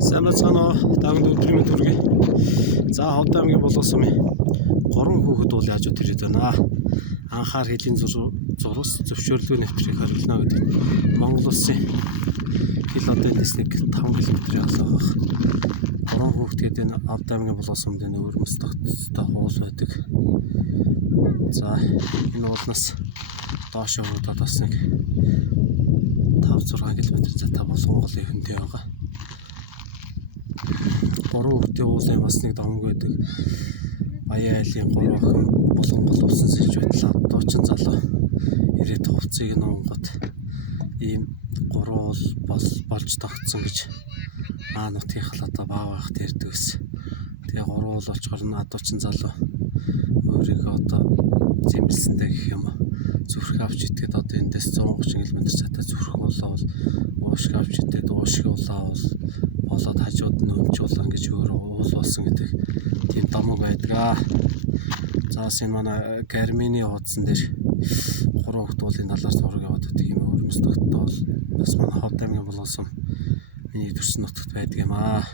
Сайн бацгаана уу? Тагд өдрийн мэнд хүргэе. За Ховд аймгийн Болон сумын 3 хүүхэд уул яаж ирээд байна. Анхаар хэлийн зурус зөвшөөрлгүй нэвтрийг харуулна гэдэг. Монгол улсын хил одын дэсник 5 км-ийн халуугах 3 хүүхэд гэдэг энэ Ховд аймгийн Болон сумд энэ өвөрмөс тогтцтой хуул байдаг. За энэ уулнаас доош өргөдөд бас нэг 5-6 км зайтай Болгонголын хөндий байгаа. 3 хүүхдийн уулын бас нэг домог байдаг. Баян айлын 3 охин Болгонгол усан сэрж байтал дуучин залуу ирээд хувцсыг нуунгод ийм 3 уул болж тогтсон гэж нутгийнхал одоо баав байхад ярьдаг байсан. Тэгээ 3 уул болчоор дуучин залуу өөрийгөө одоо зэмлсэндээ гэх юм зүрх авч итгэхэд одоо эндээс 130 км цаатаа зүрх улаа бол уушг авч итгэхэд уушг улаа бол болоод хажууд нь өмчүүлэн гэж өөрөө уул болсон гэдэг тийм домог байдаг. За энэ манай Гармины хуудсан дээр 3 хүүхэд уулын талаар зураг яваад байдаг юм өвөрмөс тогттой бол бас манай Ховд аймгийн Болон сум миний төрсөн нутагт байдаг юм аа.